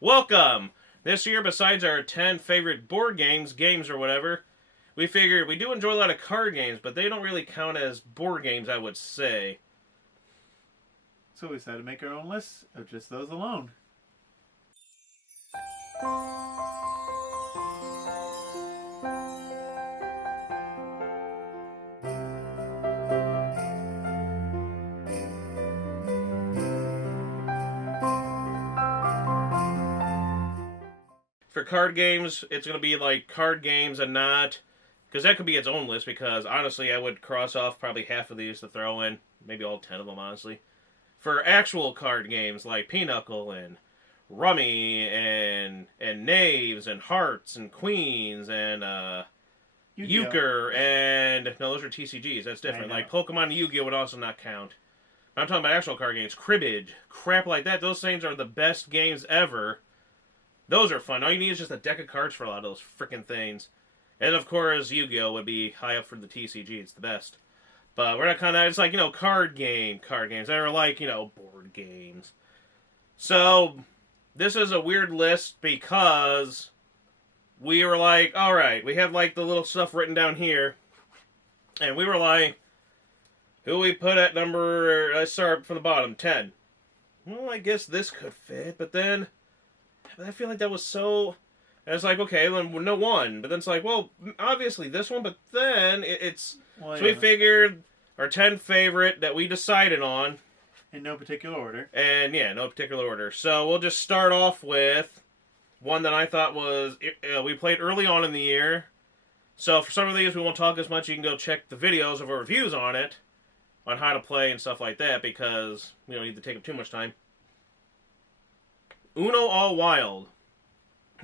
Welcome! This year, besides our 10 favorite board games or whatever, we figured we do enjoy a lot of card games, but they don't really count as board games, I would say. So we decided to make our own list of just those alone. For card games, it's going to be like card games and not. Because that could be its own list, because honestly, I would cross off probably half of these to throw in. Maybe all 10 of them, honestly. For actual card games like Pinochle and Rummy and Knaves and Hearts and Queens and Euchre and no, those are TCGs. That's different. Like Pokemon and Yu-Gi-Oh would also not count. I'm talking about actual card games, cribbage, crap like that. Those things are the best games ever. Those are fun. All you need is just a deck of cards for a lot of those freaking things. And of course, Yu-Gi-Oh would be high up for the TCG. It's the best. But we're not kind of. It's like card games. They're like board games. So this is a weird list because we were like, all right, we have like the little stuff written down here, and we were like, who we put at number? Let's start from the bottom, 10. Well, I guess this could fit, but then I feel like that was so. And it's like, okay, then no one. But then it's like, well, obviously this one, but then it's. Well, yeah. So we figured our 10 favorite that we decided on. In no particular order. And yeah, no particular order. So we'll just start off with one that I thought was. We played early on in the year. So for some of these, we won't talk as much. You can go check the videos of our reviews on it, on how to play and stuff like that, because we don't need to take up too much time. Uno All Wild.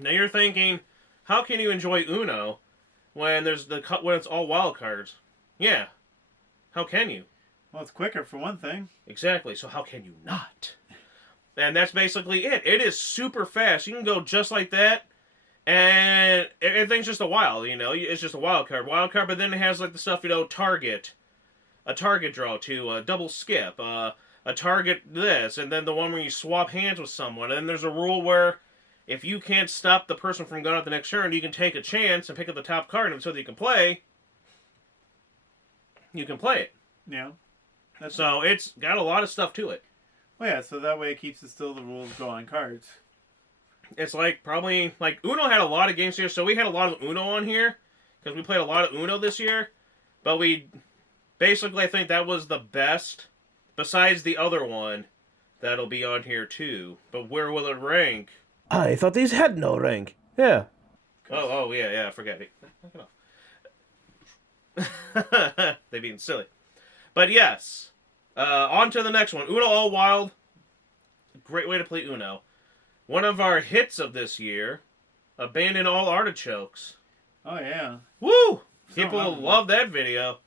Now you're thinking, how can you enjoy Uno when when it's all wild cards? Yeah, how can you? Well, it's quicker for one thing. Exactly. So how can you not? And that's basically it. It is super fast. You can go just like that, and everything's just a wild. It's just a wild card. But then it has like the stuff target, a target draw to a double skip, a target this, and then the one where you swap hands with someone. And then there's a rule where if you can't stop the person from going out the next turn, you can take a chance and pick up the top card until you can play. You can play it. Yeah. So it's got a lot of stuff to it. Well, yeah, so that way it keeps it still the rules drawing cards. It's like probably, like Uno had a lot of games here, so we had a lot of Uno on here, because we played a lot of Uno this year, but we, basically I think that was the best, besides the other one, that'll be on here too. But where will it rank? I thought these had no rank. Yeah. Oh, yeah, I forget it. Knock it off. They being silly. But yes, on to the next one. Uno All Wild. Great way to play Uno. One of our hits of this year, Abandon All Artichokes. Oh, yeah. Woo! People love that video.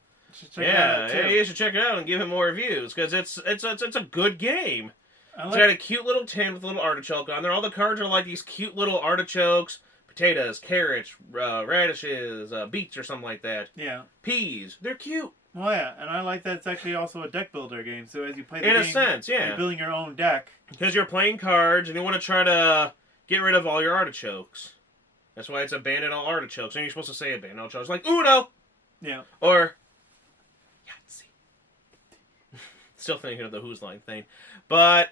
Yeah, you should check it out and give it more reviews, because it's a good game. It's got a cute little tin with a little artichoke on there. All the cards are like these cute little artichokes, potatoes, carrots, radishes, beets or something like that. Yeah. Peas. They're cute. Well, yeah, and I like that it's actually also a deck builder game. So as you play the game, in a sense, yeah, you're building your own deck. Because you're playing cards and you want to try to get rid of all your artichokes. That's why it's Abandon All Artichokes. And you're supposed to say Abandon All Artichokes, like Uno! Yeah. Or Yahtzee. Still thinking of the Who's Line thing. But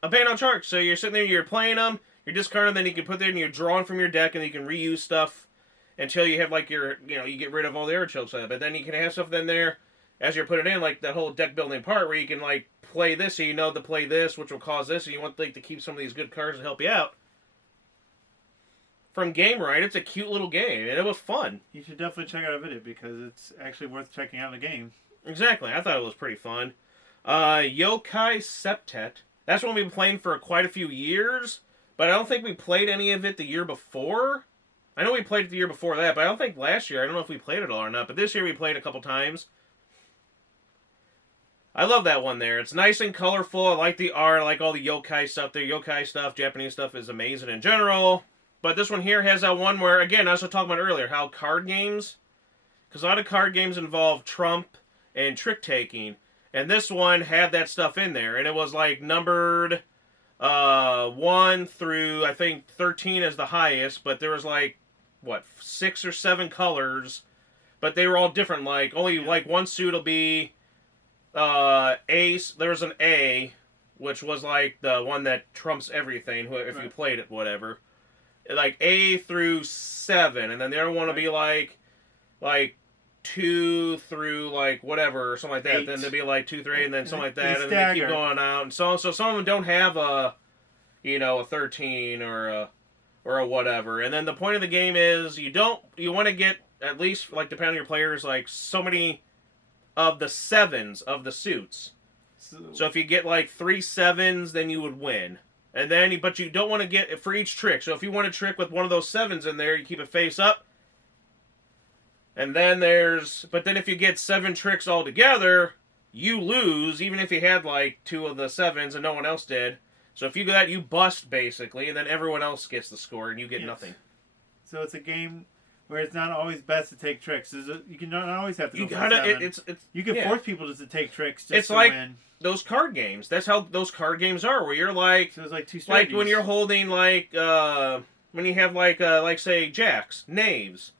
Abandon All Artichokes. So you're sitting there, you're playing them, you're discarding them, then you can put them and you're drawing from your deck, and you can reuse stuff until you have like your, you get rid of all the artichokes. But then you can have stuff in there as you're putting it in, like that whole deck building part where you can like play this, so you know to play this, which will cause this, and you want like to keep some of these good cards to help you out. From Gamewright, it's a cute little game, and it was fun. You should definitely check out a video because it's actually worth checking out a game. Exactly, I thought it was pretty fun. Yokai Septet. That's one we've been playing for quite a few years, but I don't think we played any of it the year before. I know we played it the year before that, but I don't think last year. I don't know if we played it all or not, but this year we played a couple times. I love that one there. It's nice and colorful. I like the art. I like all the yokai stuff there. Yokai stuff, Japanese stuff is amazing in general. But this one here has that one where, again, I was talking about earlier, how card games, because a lot of card games involve trump and trick-taking. And this one had that stuff in there. And it was like numbered 1 through I think 13 is the highest, but there was like what 6 or 7 colors, but they were all different. Like only like one suit will be Ace. There was an A, which was like the one that trumps everything if you played it, whatever. Like A through 7, and then the other one will be like 2 through like whatever or something like that. 8. Then there'll be like 2, 3, and then something like that, They and then they keep stagger. going out. And so some of them don't have a a 13 or a whatever. And then the point of the game is you want to get at least like depending on your players like so many of the 7s of the suits. So if you get like 3 7s, then you would win. And then, but you don't want to get for each trick. So if you want a trick with one of those 7s in there, you keep it face up. And then but then if you get 7 tricks all together, you lose, even if you had like 2 of the 7s and no one else did. So if you do that, you bust basically, and then everyone else gets the score and you get nothing. So it's a game where it's not always best to take tricks. You can not always have to go You for gotta. 7. You can yeah. force people just to take tricks just It's to like win. those card games. That's how those card games are, where you're like, So it's like 2 like strategies. when you're holding like when you have like say jacks, knaves.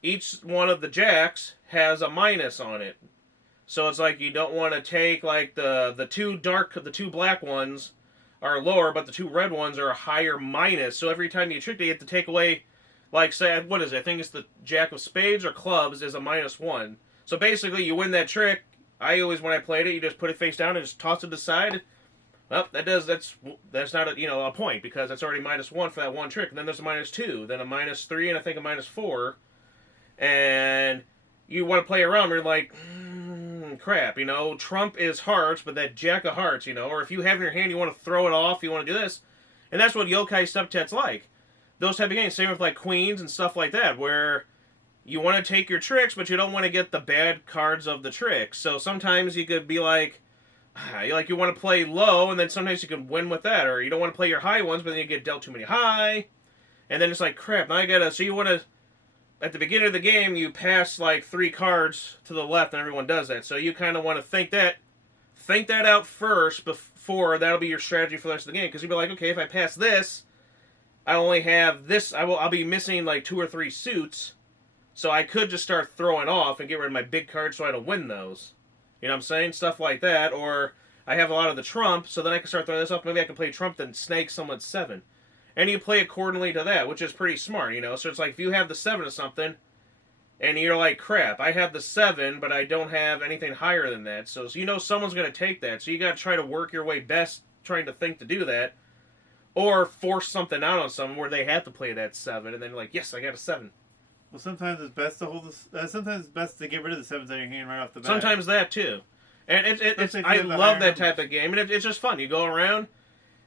Each one of the jacks has a minus on it, so it's like you don't want to take like the two black ones are lower, but the 2 red ones are a higher minus. So every time you trick, you have to take away, like say what is it? I think it's the jack of spades or clubs is a -1. So basically, you win that trick. I always when I played it, you just put it face down and just toss it aside. Well, that's not a point because that's already -1 for that one trick. And then there's a -2, then a -3, and I think a -4. And you want to play around, you're like, crap, trump is hearts, but that jack of hearts, or if you have in your hand, you want to throw it off, you want to do this. And that's what Yokai Septet's like. Those type of games, same with like queens and stuff like that, where you want to take your tricks, but you don't want to get the bad cards of the tricks. So sometimes you could be like you want to play low, and then sometimes you can win with that, or you don't want to play your high ones, but then you get dealt too many high, and then it's like, crap, now I gotta, so you want to, at the beginning of the game, you pass like 3 cards to the left, and everyone does that. So you kind of want to think that out first before that'll be your strategy for the rest of the game. Because you'll be like, okay, if I pass this, I only have this. I'll be missing like 2 or 3 suits, so I could just start throwing off and get rid of my big cards so I don't win those. You know what I'm saying? Stuff like that. Or I have a lot of the trump, so then I can start throwing this off. Maybe I can play trump, then snake someone's 7. And you play accordingly to that, which is pretty smart, So it's like if you have the 7 of something, and you're like, crap, I have the 7, but I don't have anything higher than that. So someone's going to take that. So you got to try to work your way best trying to think to do that. Or force something out on someone where they have to play that 7, and then you're like, yes, I got a 7. Well, sometimes it's best to hold sometimes it's best to get rid of the 7s out of your hand right off the bat. Sometimes that, too. And I love that type of game, and it's just fun. You go around,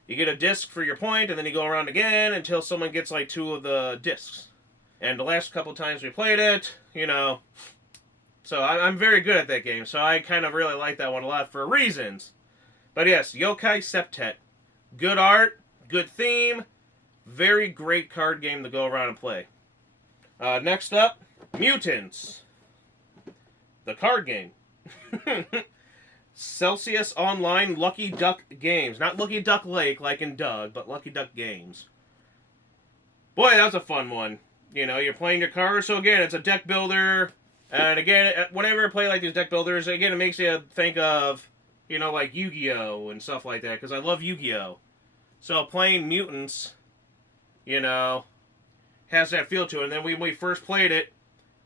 you get a disc for your point, and then you go around again until someone gets like 2 of the discs. And the last couple times we played it, so I'm very good at that game. So I kind of really like that one a lot for reasons. But yes, Yokai Septet. Good art, good theme, very great card game to go around and play. Next up, Mutants. The card game. Celsius Online Lucky Duck Games. Not Lucky Duck Lake like in Doug, but Lucky Duck Games. Boy, that was a fun one. You're playing your cards. So again, it's a deck builder. And again, whenever I play like these deck builders, again, it makes you think of, like Yu-Gi-Oh! And stuff like that. Because I love Yu-Gi-Oh! So playing Mutants, has that feel to it. And then when we first played it,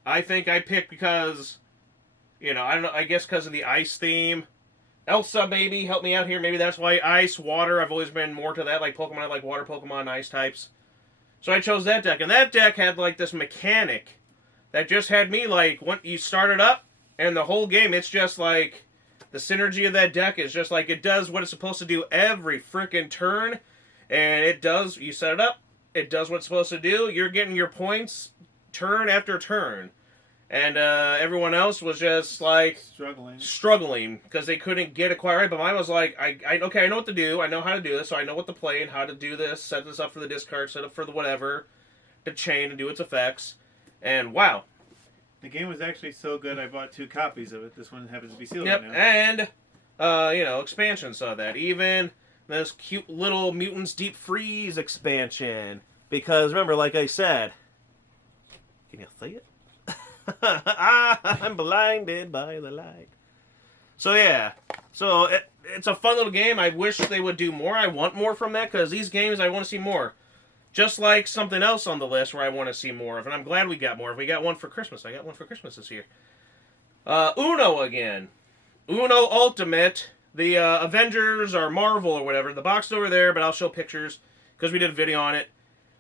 I think I picked because, I don't know, I guess because of the ice theme. Elsa, baby, help me out here. Maybe that's why ice, water, I've always been more to that. Like Pokemon, I like water Pokemon, ice types. So I chose that deck. And that deck had like this mechanic that just had me like, when you start it up, and the whole game, it's just like, the synergy of that deck is just like, it does what it's supposed to do every freaking turn. And it does, you set it up, it does what it's supposed to do. You're getting your points turn after turn. And everyone else was just like struggling because they couldn't get it quite right. But mine was like, okay, I know what to do. I know how to do this, so I know what to play and how to do this. Set this up for the discard, set up for the whatever, to chain and do its effects. And wow, the game was actually so good. I bought 2 copies of it. This one happens to be sealed yep. right now. And expansions of that. Even this cute little Mutants Deep Freeze expansion. Because remember, like I said, can you see it? I'm blinded by the light. So yeah, it's a fun little game. I wish they would do more. I want more from that because these games I want to see more. Just like something else on the list where I want to see more of, and I'm glad we got more. If we got one for Christmas, I got one for Christmas this year. Uno again. Uno Ultimate. The Avengers or Marvel or whatever. The box is over there, but I'll show pictures because we did a video on it.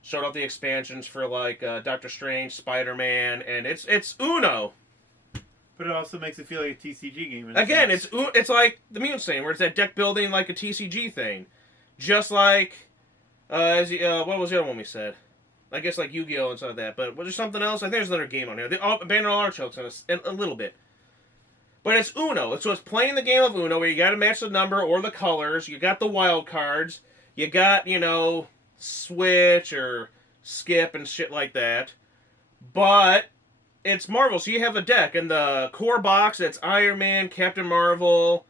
Showed off the expansions for like Doctor Strange, Spider-Man, and it's Uno. But it also makes it feel like a TCG game. Again, it's like the Mutant thing, where it's that deck building like a TCG thing. Just like, what was the other one we said? I guess like Yu-Gi-Oh! And stuff like that. But was there something else? I think there's another game on here. Banner Archokes a little bit. But it's Uno. So it's playing the game of Uno where you got to match the number or the colors. You got the wild cards. You got, switch or skip and shit like that. But it's Marvel, so you have a deck. In the core box, it's Iron Man, Captain Marvel,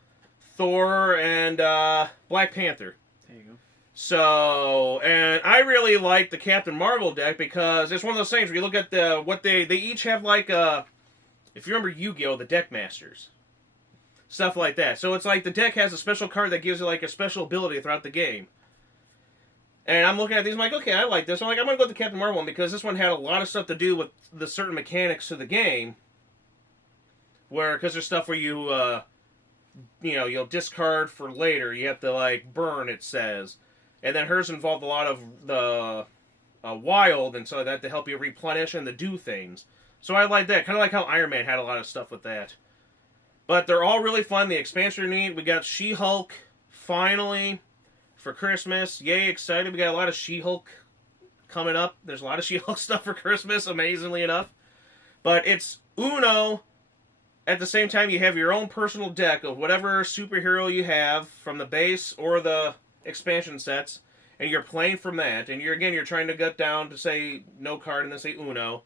Thor, and Black Panther. There you go. So, and I really like the Captain Marvel deck because it's one of those things where you look at what they each have like if you remember Yu-Gi-Oh! The Deck Masters. Stuff like that. So it's like the deck has a special card that gives you like a special ability throughout the game. And I'm looking at these, I'm like, okay, I like this. I'm going to go with the Captain Marvel one because this one had a lot of stuff to do with the certain mechanics to the game. Because there's stuff where you'll discard for later. You have to, like, burn, it says. And then hers involved a lot of the wild and so that to help you replenish and to do things. So I like that. Kind of like how Iron Man had a lot of stuff with that. But they're all really fun. The expansion are neat. We got She-Hulk, finally, for Christmas. Yay, excited. We got a lot of She-Hulk coming up. There's a lot of She-Hulk stuff for Christmas, amazingly enough. But it's Uno. At the same time, you have your own personal deck of whatever superhero you have from the base or the expansion sets. And you're playing from that. And you're trying to get down to say no card and then say Uno.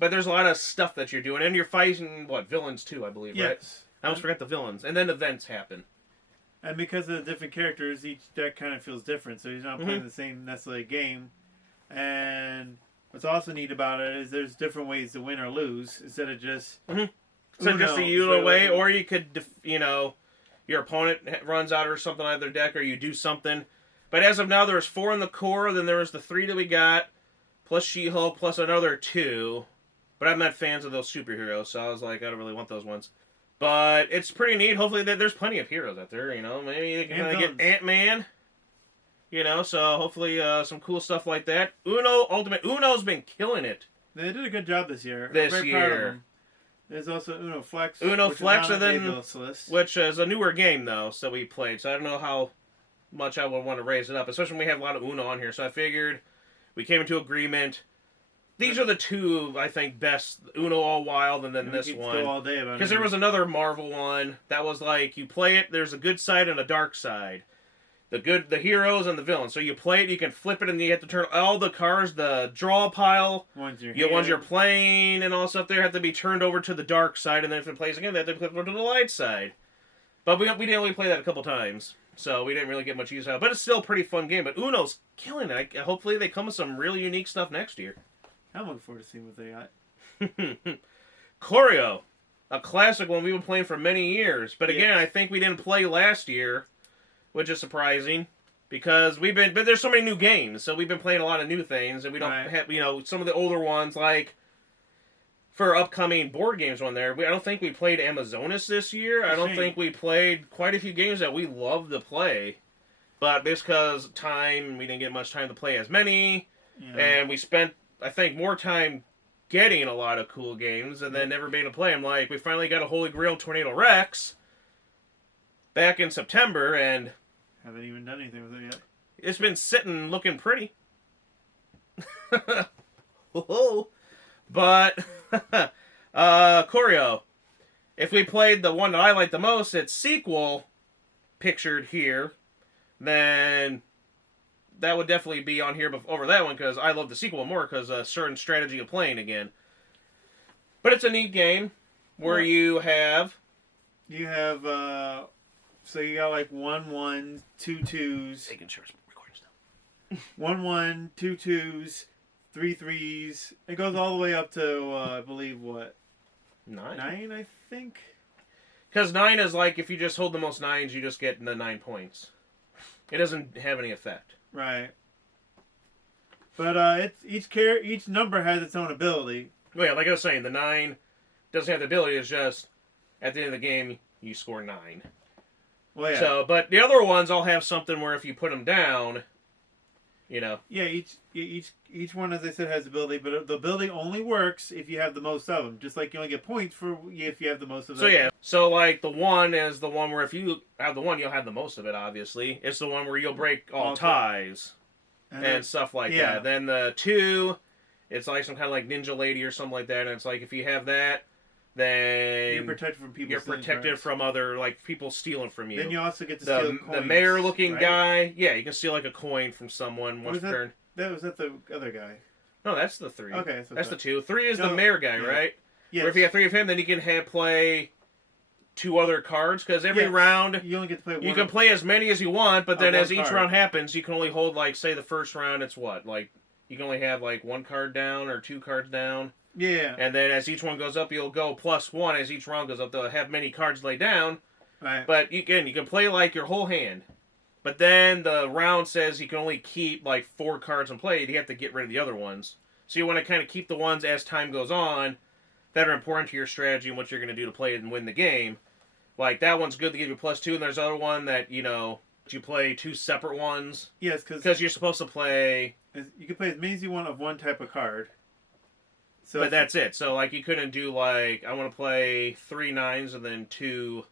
But there's a lot of stuff that you're doing. And you're fighting, villains too, I believe, right? Yes. I almost forgot the villains. And then events happen. And because of the different characters, each deck kind of feels different. So he's not playing the same necessarily game. And what's also neat about it is there's different ways to win or lose instead of just So just the Uno way, or you could, your opponent runs out or something out of their deck, or you do something. But as of now, there's 4 in the core. Then there was the 3 that we got, plus She-Hulk, plus another 2. But I'm not fans of those superheroes, so I was like, I don't really want those ones. But it's pretty neat. Hopefully, there's plenty of heroes out there. Maybe they can get Ant-Man. So hopefully some cool stuff like that. Uno Ultimate. Uno's been killing it. They did a good job this year. This I'm very proud of year. them. There's also Uno Flex. Uno which Flex, is not and on then Daedalus list. which is a newer game though, so we played. So I don't know how much I would want to raise it up, especially when we have a lot of Uno on here. So I figured we came into agreement. These are the 2 I think best, Uno All Wild and then this one. Go all day about it. Because there was another Marvel one that was like you play it. There's a good side and a dark side. The heroes and the villains. So you play it, you can flip it, and you have to turn all the cards, the draw pile, ones you're playing, and all stuff there have to be turned over to the dark side, and then if it plays again, they have to flip over to the light side. But we didn't only play that a couple times, so we didn't really get much use out of it. But it's still a pretty fun game. But Uno's killing it. Hopefully they come with some really unique stuff next year. I'm looking forward to seeing what they got. Choreo, a classic one we've been playing for many years. But again, I think we didn't play last year, which is surprising because but there's so many new games, so we've been playing a lot of new things, and we don't have, some of the older ones, like for upcoming board games on there. I don't think we played Amazonas this year. I don't think we played quite a few games that we love to play, but just because time, we didn't get much time to play as many, and we spent, I think, more time getting a lot of cool games and then never being able to play them. Like, we finally got a Holy Grail Tornado Rex back in September, and haven't even done anything with it yet. It's been sitting looking pretty. But, Choreo, if we played the one that I like the most, its sequel, pictured here, then that would definitely be on here over that one, because I love the sequel more, because a certain strategy of playing again. But it's a neat game, where you have... So you got like 1-1, 2-2s, Taking shares, recording stuff. 1-1, 2-2s, 3-3s. It goes all the way up to I believe what 9? 9, I think. Because 9 is like if you just hold the most 9s, you just get the 9 points. It doesn't have any effect. Right. But it's each number has its own ability. Well, yeah, like I was saying, the 9 doesn't have the ability. It's just at the end of the game you score 9. Well, yeah. So, but the other ones all have something where if you put them down, you know. Yeah, each one, as I said, has ability, but the ability only works if you have the most of them. Just like you only get points for if you have the most of them. So yeah, so like the 1 is the one where if you have the 1, you'll have the most of it. Obviously, it's the one where you'll break all ties and stuff like that. Then the 2, it's like some kind of like ninja lady or something like that, and it's like if you have that, then you're protected from people. You're protected from other like people stealing from you. Then you also get to steal coins, the mayor-looking right? guy. Yeah, you can steal like a coin from someone once per turn. Was that the other guy? No, that's the 3. Okay, that's the 2. 3 is the mayor guy, right? Yes. Or if you have 3 of him, then you can play 2 other cards because every round you only get to play one. You can play as many as you want, but then as each card. round happens, you can only hold like say the first round. It's what like you can only have like 1 card down or 2 cards down. Yeah. And then as each one goes up, you'll go +1 as each round goes up. They'll have many cards laid down. Right. But you can play like your whole hand. But then the round says you can only keep like 4 cards in play. You have to get rid of the other ones. So you want to kind of keep the ones as time goes on that are important to your strategy and what you're going to do to play it and win the game. Like that one's good to give you +2, and there's other one that you play 2 separate ones. Yes, because you're supposed to play. You can play as many as you want of one type of card. So but that's it. So like you couldn't do like I want to play 3 9s and then 2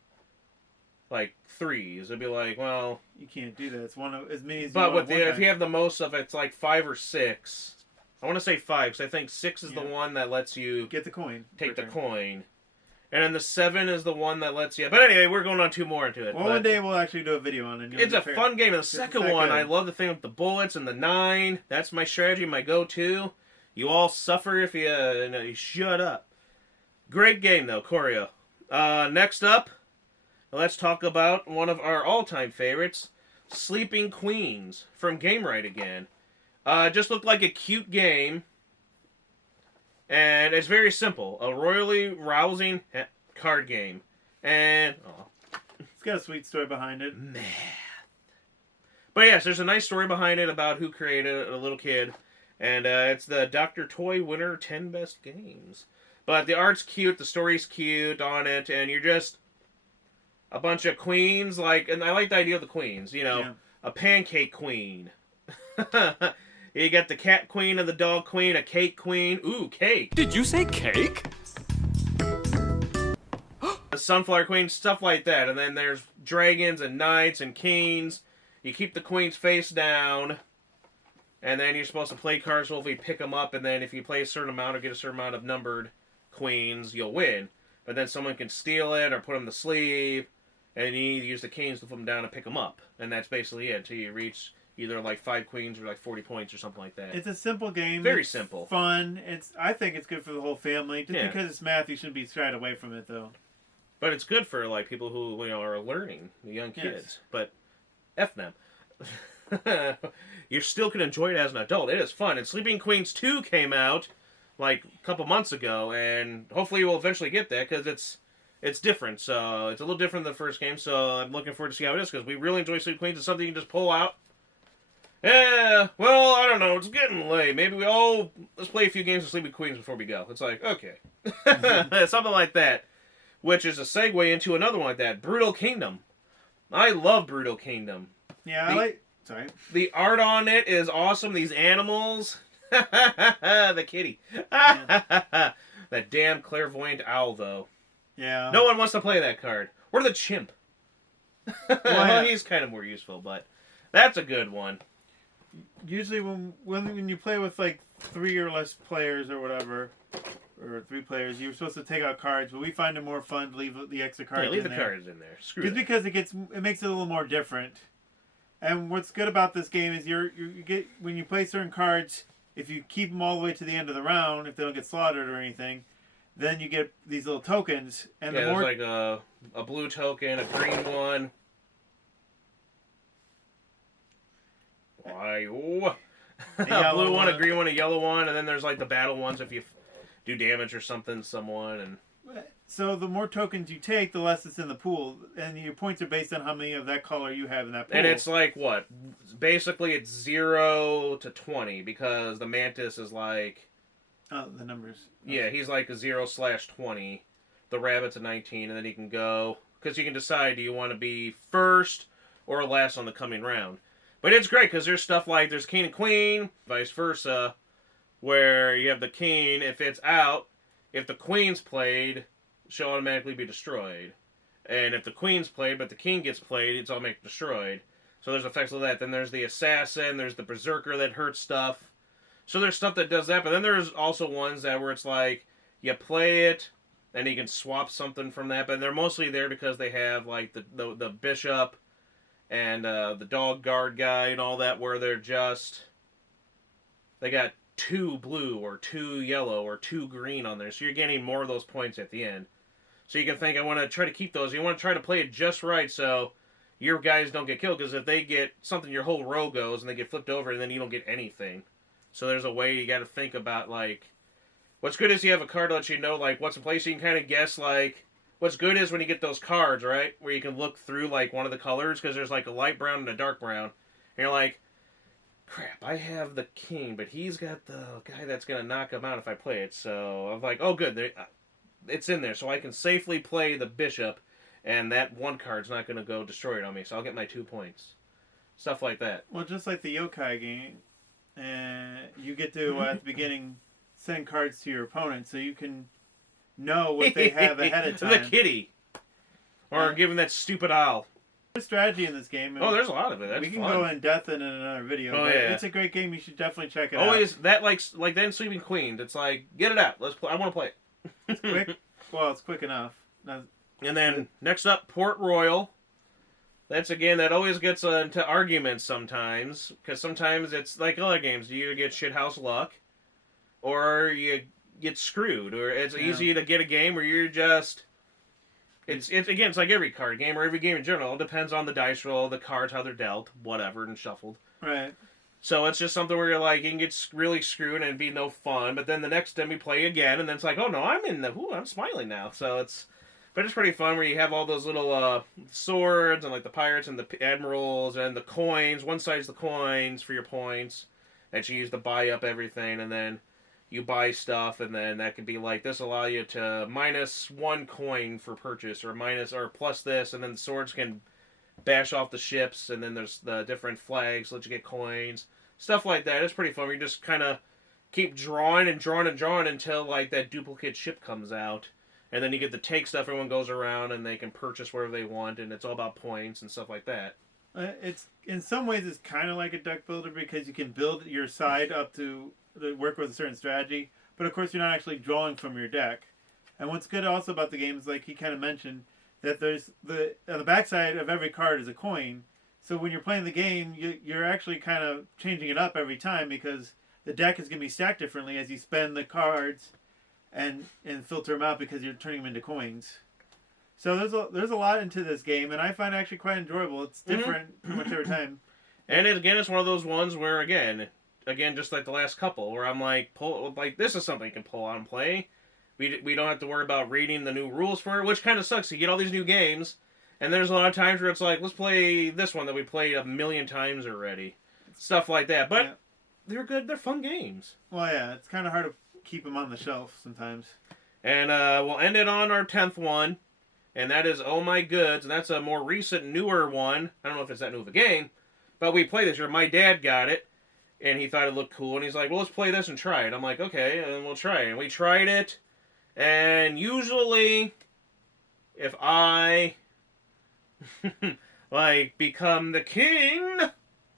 like 3s. It'd be like, well, you can't do that. It's one of as many as. But you want if you have the most of it, it's like 5 or 6. I want to say 5 because I think 6 is the one that lets you get the coin, take the coin, and then the 7 is the one that lets you. But anyway, we're going on 2 more into it. Well, one day we'll actually do a video on it. It's a fun game. And the second one, I love the thing with the bullets and the 9. That's my strategy, my go-to. You all suffer if you shut up. Great game, though, Choreo. Next up, let's talk about one of our all-time favorites, Sleeping Queens from Gamewright again. Just looked like a cute game, and it's very simple. A royally rousing card game. And, it's got a sweet story behind it. Math. But yes, there's a nice story behind it about who created it, a little kid. And it's the Dr. Toy Winner 10 Best Games. But the art's cute, the story's cute on it, and you're just a bunch of queens, and I like the idea of the queens, a pancake queen. You got the cat queen and the dog queen, a cake queen. Ooh, cake. Did you say cake? A sunflower queen, stuff like that. And then there's dragons and knights and kings. You keep the queens face down. And then you're supposed to play cards, so if you pick them up, and then if you play a certain amount or get a certain amount of numbered queens, you'll win. But then someone can steal it or put them to sleep, and you need to use the kings to put them down and pick them up. And that's basically it, until you reach either like 5 queens or like 40 points or something like that. It's a simple game. Very simple. Fun. I think it's good for the whole family. Just because it's math, you shouldn't be shied away from it, though. But it's good for like people who are learning, the young kids. Yes. But F them. You still can enjoy it as an adult. It is fun. And Sleeping Queens 2 came out like a couple months ago, and hopefully we'll eventually get that because it's different. So it's a little different than the first game. So I'm looking forward to see how it is because we really enjoy Sleeping Queens. It's something you can just pull out. Yeah, well, I don't know. It's getting late. Maybe let's play a few games of Sleeping Queens before we go. It's like, okay. Something like that. Which is a segue into another one like that. Brutal Kingdom. I love Brutal Kingdom. Yeah, Sorry. The art on it is awesome. These animals. The kitty. That damn clairvoyant owl, though. Yeah. No one wants to play that card. Or the chimp. Well, he's kind of more useful, but that's a good one. Usually when you play with like 3 or less players or whatever, or 3 players, you're supposed to take out cards, but we find it more fun to leave the extra cards leave in the there. cards in there. Screw Just that. because it makes it a little more different. And what's good about this game is you get when you play certain cards, if you keep them all the way to the end of the round, if they don't get slaughtered or anything, then you get these little tokens. And there's like a blue token, a green one, Why? Ooh. A A yellow blue one, a one. green one, a yellow one, and then there's like the battle ones if you do damage or something to someone. And So the more tokens you take, the less it's in the pool, and your points are based on how many of that color you have in that pool. and it's like what? Basically, it's 0 to 20 because the mantis is like the numbers. yeah, he's like a 0/20. The rabbit's a 19, and then he can go because you can decide do you want to be first or last on the coming round. But it's great because there's stuff like there's king and queen, vice versa, where you have the king. If it's out, if the queen's played, she'll automatically be destroyed. And if the queen's played, but the king gets played, it's automatically destroyed. So there's effects of that. Then there's the assassin, there's the berserker that hurts stuff. So there's stuff that does that, but then there's also ones that where it's like you play it, and you can swap something from that. But they're mostly there because they have like the bishop and the dog guard guy and all that, where they got 2 blue or 2 yellow or 2 green on there, so you're getting more of those points at the end. So you can think, I want to try to keep those. You want to try to play it just right so your guys don't get killed, because if they get something, your whole row goes and they get flipped over, and then you don't get anything. So there's a way you got to think about, like, what's good is you have a card to let you know, like, what's in place. So you can kind of guess, like, what's good is when you get those cards, right, where you can look through, like, one of the colors, because there's, like, a light brown and a dark brown. And you're like, crap, I have the king, but he's got the guy that's going to knock him out if I play it. So I'm like, oh, good, it's in there. So I can safely play the bishop, and that one card's not going to go destroy it on me, so I'll get my 2 points. Stuff like that. Well, just like the yokai game, you get to, at the beginning, send cards to your opponent so you can know what they have ahead of time. The kitty. Or give him that stupid owl. There's strategy in this game. Oh, there's a lot of it. That's we can fun. go in depth in another video. Oh, but yeah. It's a great game. You should definitely check it out. Always, that like then Sleeping Queen. It's like, get it out. Let's play. I want to play it. It's quick. Well, it's quick enough. And then next up, Port Royal. That's a game that always gets into arguments sometimes, because sometimes it's like other games. You either get shithouse luck, or you get screwed, or it's easy to get a game where you're just. It's again, it's like every card game or every game in general. It depends on the dice roll, the cards, how they're dealt, whatever, and shuffled. Right. So it's just something where you're like, you can get really screwed and it'd be no fun. But then the next time we play again, and then it's like, oh no, I'm smiling now. So it's pretty fun where you have all those little swords and like the pirates and the admirals and the coins. One side's the coins for your points that you use to buy up everything, and then you buy stuff, and then that could be like, this allow you to -1 coin for purchase, or plus this, and then the swords can bash off the ships, and then there's the different flags let you get coins, stuff like that. It's pretty fun. You just kind of keep drawing and drawing and drawing until like that duplicate ship comes out, and then you get the take stuff. Everyone goes around and they can purchase whatever they want, and it's all about points and stuff like that. It's in some ways it's kind of like a deck builder, because you can build your side up to work with a certain strategy, but of course you're not actually drawing from your deck. And what's good also about the game is, like he kind of mentioned, that there's on the backside of every card is a coin. So when you're playing the game, you're actually kind of changing it up every time, because the deck is going to be stacked differently as you spend the cards and filter them out, because you're turning them into coins. So there's a lot into this game, and I find it actually quite enjoyable. It's different pretty much every time. And it's one of those ones where again, just like the last couple, where I'm like, this is something you can pull out and play. We don't have to worry about reading the new rules for it, which kind of sucks. You get all these new games, and there's a lot of times where it's like, let's play this one that we played 1,000,000 times already. Stuff like that. But they're good. They're fun games. Well, yeah, it's kind of hard to keep them on the shelf sometimes. And we'll end it on our 10th one, and that is Oh My Goods, and that's a more recent, newer one. I don't know if it's that new of a game, but we played this year. My dad got it, and he thought it looked cool, and he's like, well, let's play this and try it. I'm like, okay, and we'll try it. And we tried it, and usually, if I, become the king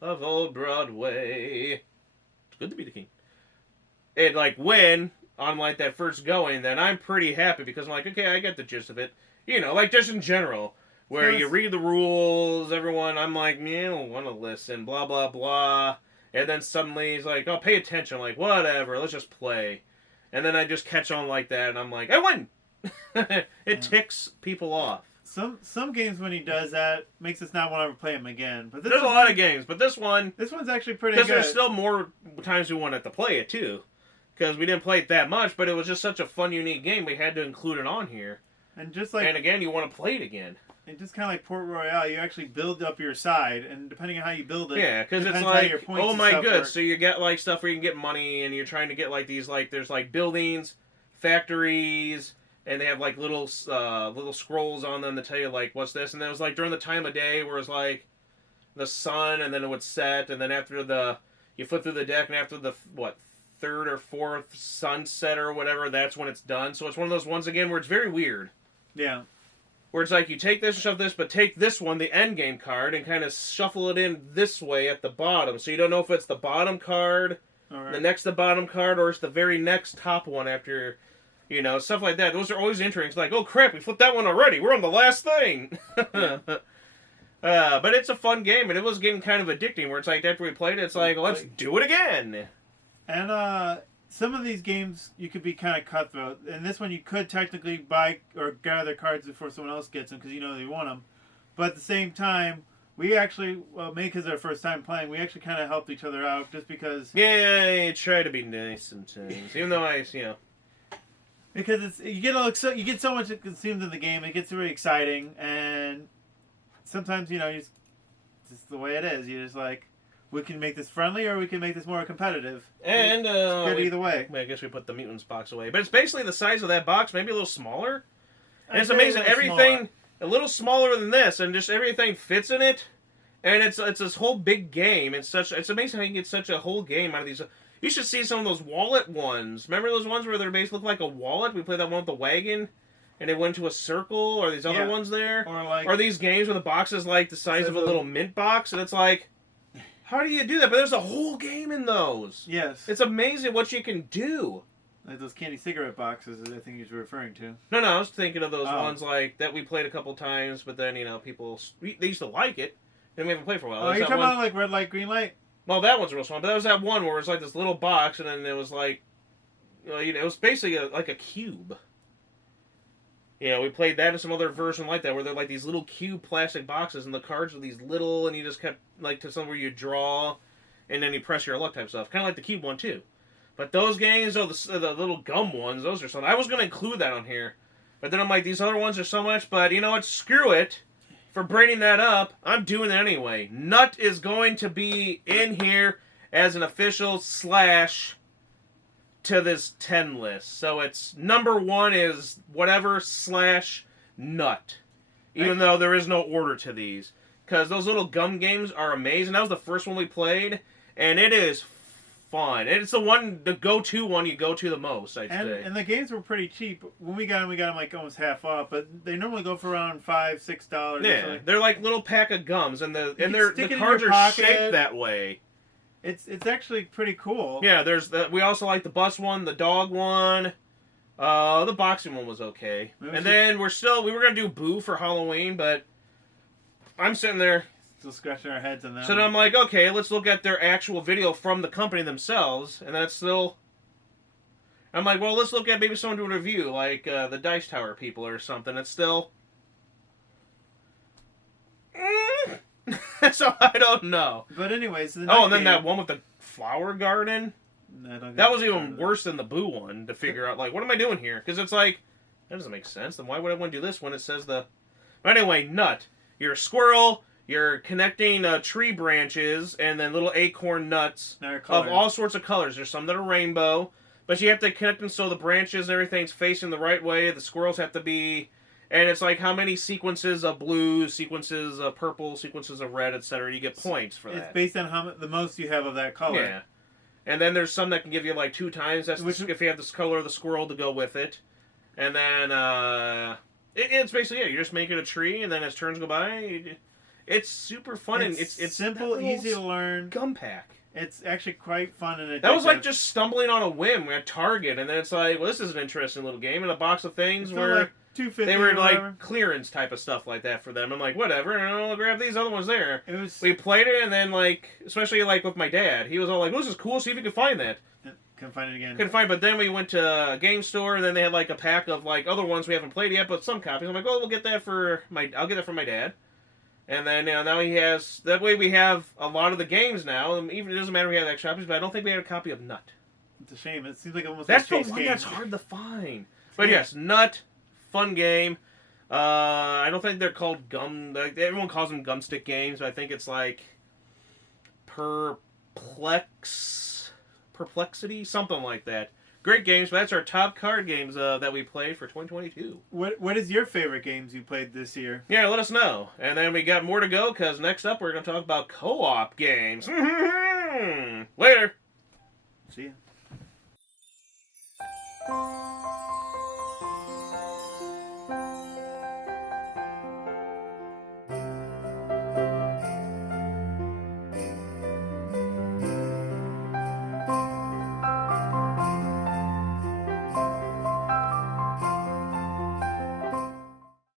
of old Broadway, it's good to be the king, and, win on, that first going, then I'm pretty happy, because I'm like, okay, I get the gist of it. You know, just in general, where you read the rules, everyone, I'm like, man, I don't want to listen, blah, blah, blah. And then suddenly he's like, oh, pay attention. I'm like, whatever, let's just play. And then I just catch on like that, and I'm like, I win! It ticks people off. Some games when he does that makes us not want to ever play him again. But There's a lot of games, but this one's actually pretty because good. there's still more times we wanted to play it too, because we didn't play it that much, but it was just such a fun, unique game. We had to include it on here. And just like and again, you want to play it again. And just kind of like Port Royale, you actually build up your side, and depending on how you build it, Yeah, because it's depends how your like, points oh and my stuff good, work. so you get like stuff where you can get money, and you're trying to get like these like there's like buildings, factories, and they have like little scrolls on them to tell you like what's this, and then it was like during the time of day where it's like the sun, and then it would set, and then after you flip through the deck, and after the third or fourth sunset or whatever, that's when it's done. So it's one of those ones again where it's very weird. Yeah. Where it's like you take this and shove this, but take this one, the end game card, and kind of shuffle it in this way at the bottom. So you don't know if it's the bottom card, the next to bottom card, or it's the very next top one after, stuff like that. Those are always interesting. It's like, oh crap, we flipped that one already. We're on the last thing. But it's a fun game, and it was getting kind of addicting. Where it's like after we played it, it's like, let's do it again. And some of these games you could be kind of cutthroat. And this one you could technically buy or gather cards before someone else gets them because you know they want them. But at the same time, we actually, maybe because our first time playing, we actually kind of helped each other out just because. Yeah, I try to be nice sometimes, even though Because you get so much consumed in the game, it gets really exciting, and sometimes it's just the way it is. You're just like, we can make this friendly, or we can make this more competitive. And it's good either way. I guess we put the mutants box away, but it's basically the size of that box, maybe a little smaller. And it's amazing, everything a little smaller than this, and just everything fits in it. And it's this whole big game. It's amazing how you can get such a whole game out of these. You should see some of those wallet ones. Remember those ones where they basically look like a wallet? We played that one with the wagon, and it went to a circle, or these other ones there. Or these games where the box is like the size of a little mint box, and it's like, how do you do that? But there's a whole game in those. Yes. It's amazing what you can do. Like those candy cigarette boxes, I think you're referring to. No, I was thinking of those ones like that we played a couple times, but then people they used to like it, and we haven't played for a while. Oh, you're talking about like red light, green light? Well, that one's real fun, but that was that one where it's like this little box, and then it was like, it was basically like a cube. We played that and some other version like that, where they're like these little cube plastic boxes, and the cards are these little, and you just kept like to somewhere you draw, and then you press your luck type stuff, kind of like the cube one too. But those games, the little gum ones, those are something. I was going to include that on here, but then I'm like, these other ones are so much. But you know what? Screw it for bringing that up. I'm doing it anyway. Nut is going to be in here as an official slash to this 10 list. So it's number 1 is whatever slash nut. Even though there is no order to these. Because those little gum games are amazing. That was the first one we played. And it is fun. It's the go-to one you go to the most, I'd say. And the games were pretty cheap. When we got them like almost half off. But they normally go for around $5-6. Yeah, they're like little pack of gums. And the stick cards in your are pocket. shaped that way. It's actually pretty cool. Yeah, we also like the bus one, the dog one. The boxing one was okay. And then we were going to do Boo for Halloween, but I'm sitting there still scratching our heads on that. So then I'm like, okay, let's look at their actual video from the company themselves, and that's still. I'm like, well, let's look at maybe someone doing a review, like the Dice Tower people or something. It's still. So I don't know. But anyways, and then that one with the flower garden. That was even worse than the Boo one to figure out, like, what am I doing here? Because it's like, that doesn't make sense. Then why would I want to do this when it says the. But anyway, nut. You're a squirrel. You're connecting tree branches and then little acorn nuts of all sorts of colors. There's some that are rainbow, but you have to connect them so the branches and everything's facing the right way. The squirrels have to be, and it's like how many sequences of blue, sequences of purple, sequences of red, etc. You get points for that. It's based on the most you have of that color. Yeah, and then there's some that can give you like 2 times. That's if you have this color of the squirrel to go with it, and then it's basically you're just making a tree, and then as turns go by. It's super fun, and it's simple, easy to learn. Gum pack. It's actually quite fun and addictive. That was like just stumbling on a whim at Target, and then it's like, well, this is an interesting little game, and a box of things where like $2.50 they were like whatever. Clearance type of stuff like that for them. I'm like, whatever, and I'll grab these other ones there. We played it, and then like, especially like with my dad, he was all like, well, this is cool, see if you can find that. Couldn't find it again. Couldn't find, but then we went to a game store, and then they had like a pack of like other ones we haven't played yet, but some copies. I'm like, oh, I'll get that for my dad. And then now he has. That way we have a lot of the games now. And even it doesn't matter if we have extra copies, but I don't think we had a copy of Nut. It's a shame. It seems like almost That's a the chase one game. that's hard to find. But yes, Nut, fun game. I don't think they're called everyone calls them gumstick games, but I think it's like Perplexity, something like that. Great games. But that's our top card games that we played for 2022. What is your favorite games you played this year? Yeah, let us know. And then we got more to go because next up we're going to talk about co-op games. Later. See ya.